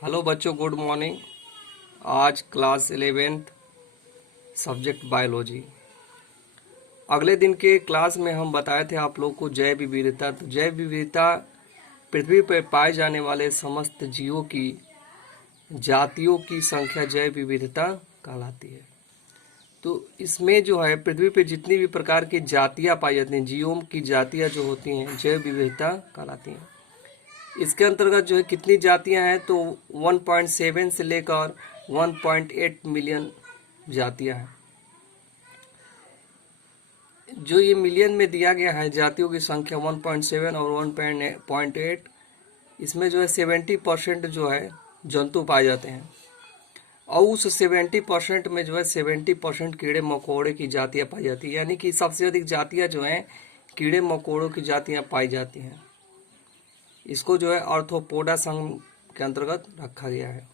Hello बच्चों, good morning. आज class 11th subject biology. अगले दिन के क्लास में हम बताए थे आप लोग को जैव विविधता। तो जैव विविधता पृथ्वी पर पाए जाने वाले समस्त जीवों की जातियों की संख्या जैव विविधता कहलाती है। तो इसमें जो है पृथ्वी पर जितनी भी प्रकार की जातियां पाई जाती हैं, जीवों की जातियां जो होती हैं जैव विविधता कहलाती हैं। इसके अंतर्गत जो है कितनी जातियां हैं, तो 1.7 से लेकर 1.8 मिलियन जातियां हैं। जो ये मिलियन में दिया गया है जातियों की संख्या 1.7 और 1.8, इसमें जो है 70% जो है जंतु पाए जाते हैं और उस 70% में जो है 70% कीड़े मकोड़े की जातियां पाई जाती है। यानी कि सबसे अधिक जातियां जो हैं कीड़े मकोड़ों की जातियां पाई जाती हैं। इसको जो है आर्थ्रोपोडा संघ के अंतर्गत रखा गया है।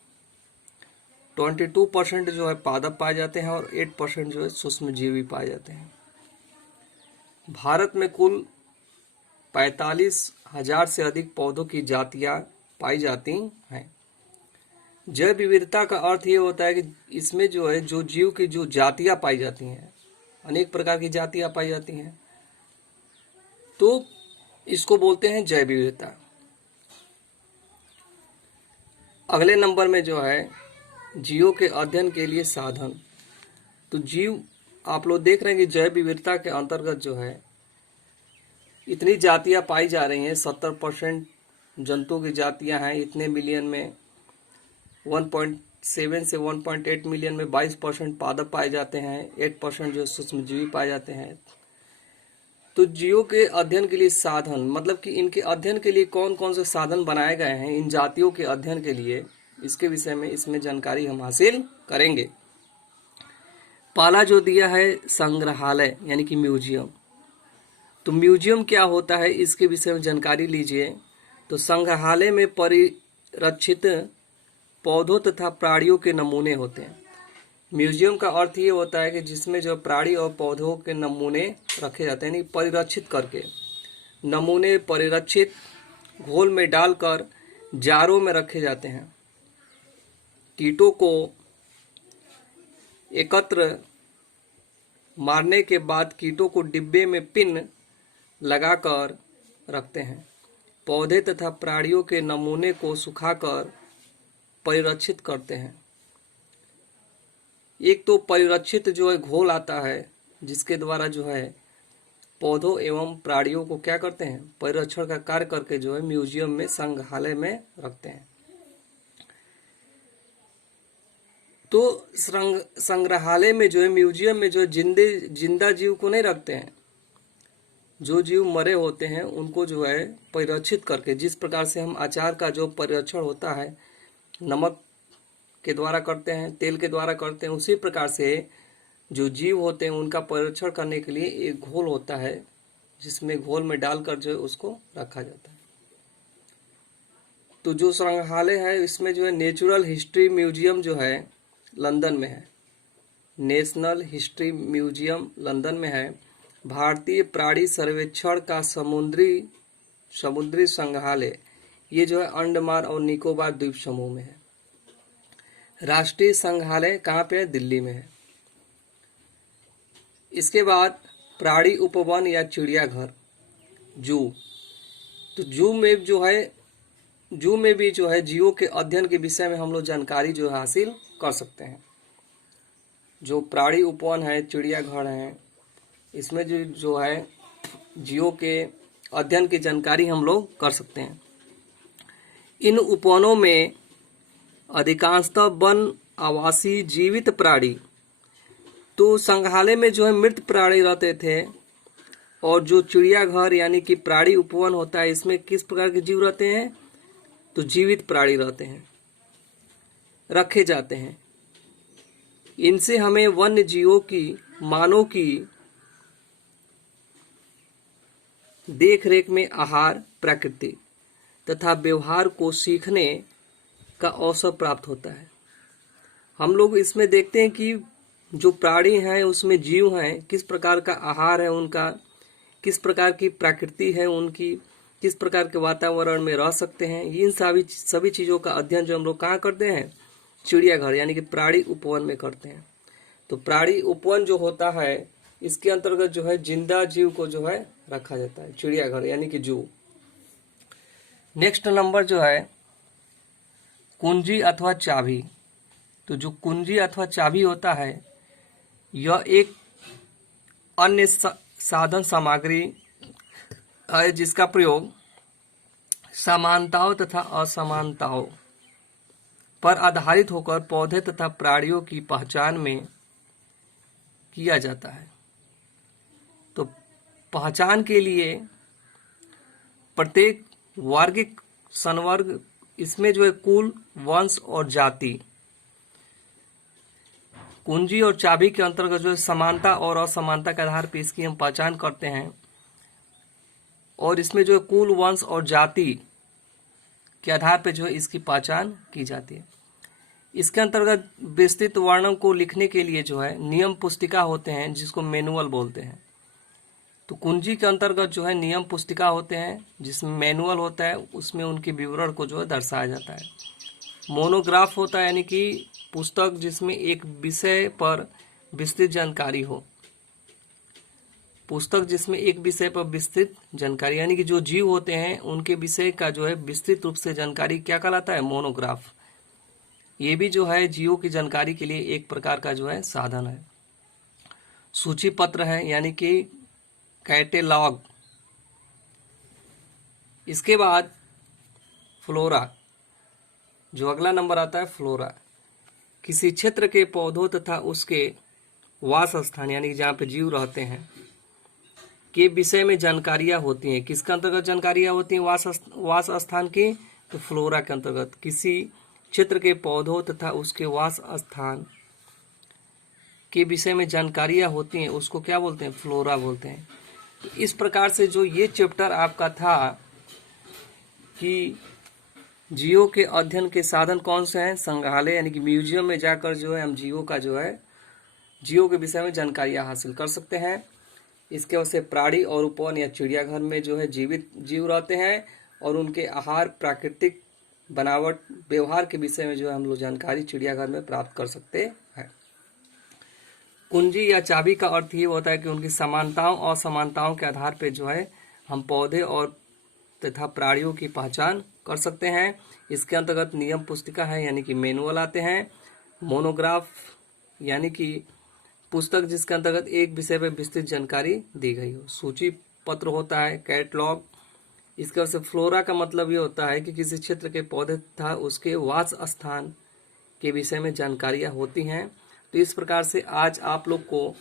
22% जो है पादप पाए जाते हैं और 8% जो है सूक्ष्मजीवी पाए जाते हैं। भारत में कुल 45,000 से अधिक पौधों की जातियां पाई जाती हैं। जैव विविधता का अर्थ ये होता है कि इसमें जो है जो जीव की जो जातियां पाई जाती हैं, अनेक प्रकार की जातियां पाई जाती हैं, तो इसको बोलते हैं जैव विविधता। अगले नंबर में जो है जीवों के अध्ययन के लिए साधन। तो जीव आप लोग देख रहे हैं कि जैव विविधता के अंतर्गत जो है इतनी जातियां पाई जा रही हैं। 70% जंतुओं की जातियां हैं इतने मिलियन में। 1.7 से 1.8 मिलियन में 22% पादप पाए जाते हैं, 8% जो सूक्ष्मजीवी पाए जाते हैं। तो जीवों के अध्ययन के लिए साधन, मतलब कि इनके अध्ययन के लिए कौन कौन से साधन बनाए गए हैं इन जातियों के अध्ययन के लिए, इसके विषय में इसमें जानकारी हम हासिल करेंगे। पहला जो दिया है संग्रहालय यानी कि म्यूजियम। तो म्यूजियम क्या होता है इसके विषय में जानकारी लीजिए। तो संग्रहालय में परिरक्षित पौधों तथा प्राणियों के नमूने होते हैं। म्यूजियम का अर्थ ये होता है कि जिसमें जो प्राणी और पौधों के नमूने रखे जाते हैं, यानी परिरक्षित करके, नमूने परिरक्षित घोल में डालकर जारों में रखे जाते हैं। कीटों को एकत्र मारने के बाद कीटों को डिब्बे में पिन लगाकर रखते हैं। पौधे तथा प्राणियों के नमूने को सुखाकर परिरक्षित करते हैं। एक तो परिरक्षित जो है घोल आता है जिसके द्वारा जो है पौधों एवं प्राणियों को क्या करते हैं, परिरक्षण का कार्य करके जो है म्यूजियम में, संग्रहालय में रखते हैं। तो संग्रहालय में जो है, म्यूजियम में जो है जिंदा जीव को नहीं रखते हैं। जो जीव मरे होते हैं उनको जो है परिरक्षित करके, जिस प्रकार से हम अचार का जो परिरक्षण होता है नमक के द्वारा करते हैं, तेल के द्वारा करते हैं, उसी प्रकार से जो जीव होते हैं उनका परिरक्षण करने के लिए एक घोल होता है जिसमें घोल में डालकर जो है उसको रखा जाता है। तो जो संग्रहालय है इसमें जो है नेचुरल हिस्ट्री म्यूजियम जो है लंदन में है, नेशनल हिस्ट्री म्यूजियम लंदन में है। भारतीय प्राणी सर्वेक्षण का समुद्री संग्रहालय ये जो है अंडमान और निकोबार द्वीप समूह में है। राष्ट्रीय संग्रहालय कहाँ पे है, दिल्ली में है। इसके बाद प्राणी उपवन या चिड़ियाघर, जू। तो जू में भी जो है जीवों के अध्ययन के विषय में हम लोग जानकारी जो है हासिल कर सकते हैं। जो प्राणी उपवन है, चिड़ियाघर है, इसमें जो है जीवों के अध्ययन की जानकारी हम लोग कर सकते हैं। इन उपवनों में अधिकांशतः वन आवासी जीवित प्राणी, तो संग्रहालय में जो है मृत प्राणी रहते थे, और जो चिड़ियाघर यानी कि प्राणी उपवन होता है इसमें किस प्रकार के जीव रहते हैं, तो जीवित प्राणी रहते हैं, रखे जाते हैं। इनसे हमें वन्य जीवों की, मानव की देखरेख में आहार, प्रकृति तथा व्यवहार को सीखने का अवसर प्राप्त होता है। हम लोग इसमें देखते हैं कि जो प्राणी हैं उसमें जीव हैं, किस प्रकार का आहार है उनका, किस प्रकार की प्रकृति है उनकी, किस प्रकार के वातावरण में रह सकते हैं, इन सभी चीज़ों का अध्ययन जो हम लोग कहाँ करते हैं, चिड़ियाघर यानी कि प्राणी उपवन में करते हैं। तो प्राणी उपवन जो होता है इसके अंतर्गत जो है जिंदा जीव को जो है रखा जाता है, चिड़ियाघर यानी कि जू। नेक्स्ट नंबर जो है कुंजी अथवा चाबी। तो जो कुंजी अथवा चाबी होता है यह एक अन्य साधन सामग्री है जिसका प्रयोग समानताओं तथा असमानताओं पर आधारित होकर पौधे तथा प्राणियों की पहचान में किया जाता है। तो पहचान के लिए प्रत्येक वर्गिक संवर्ग इसमें जो है कुल, वंश और जाति, कुंजी और चाबी के अंतर्गत जो है समानता और असमानता के आधार पर इसकी हम पहचान करते हैं। और इसमें जो है कुल, वंश और जाति के आधार पर जो है इसकी पहचान की जाती है। इसके अंतर्गत विस्तृत वर्णन को लिखने के लिए जो है नियम पुस्तिका होते हैं जिसको मैनुअल बोलते हैं। तो कुंजी के अंतर्गत जो है नियम पुस्तिका होते हैं जिसमें मैनुअल होता है, उसमें उनके विवरण को जो है दर्शाया जाता है। मोनोग्राफ होता है यानी कि पुस्तक जिसमें एक विषय पर विस्तृत जानकारी हो, पुस्तक जिसमें एक विषय पर विस्तृत जानकारी यानी कि जो जीव होते हैं उनके विषय का जो है विस्तृत रूप से जानकारी क्या कहलाता है, मोनोग्राफ। ये भी जो है जीवों की जानकारी के लिए एक प्रकार का जो है साधन है। सूची पत्र है यानी कि कैटेलॉग। इसके बाद फ्लोरा, जो अगला नंबर आता है फ्लोरा। किसी क्षेत्र के पौधों तथा उसके वास स्थान यानी जहाँ पे जीव रहते हैं के विषय में जानकारियां होती हैं। किसके अंतर्गत जानकारियां होती हैं, वास स्थान की। तो फ्लोरा के अंतर्गत किसी क्षेत्र के पौधों तथा उसके वास स्थान के विषय में जानकारियां होती हैं, उसको क्या बोलते हैं, फ्लोरा बोलते हैं। तो इस प्रकार से जो ये चैप्टर आपका था कि जीवों के अध्ययन के साधन कौन से हैं, संग्रहालय यानी कि म्यूजियम में जाकर जो है हम जीवों का जो है जीवों के विषय में जानकारियां हासिल कर सकते हैं। इसके वजह से प्राणी और उपवन या चिड़ियाघर में जो है जीवित जीव रहते हैं और उनके आहार, प्राकृतिक बनावट, व्यवहार के विषय में जो है हम लोग जानकारी चिड़ियाघर में प्राप्त कर सकते हैं। कुंजी या चाबी का अर्थ ये होता है कि उनकी समानताओं और असमानताओं के आधार पर जो है हम पौधे और तथा प्राणियों की पहचान कर सकते हैं। इसके अंतर्गत नियम पुस्तिका है यानी कि मैनुअल आते हैं। मोनोग्राफ यानी कि पुस्तक जिसके अंतर्गत एक विषय पर विस्तृत जानकारी दी गई हो। सूची पत्र होता है, कैटलॉग। इसके वजह से फ्लोरा का मतलब ये होता है कि किसी क्षेत्र के पौधे तथा उसके वास स्थान के विषय में जानकारियां होती हैं। तो इस प्रकार से आज आप लोग को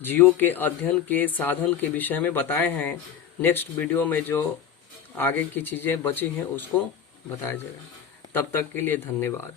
जीवों के अध्ययन के साधन के विषय में बताए हैं। नेक्स्ट वीडियो में जो आगे की चीज़ें बची हैं उसको बताया जाएगा। तब तक के लिए धन्यवाद।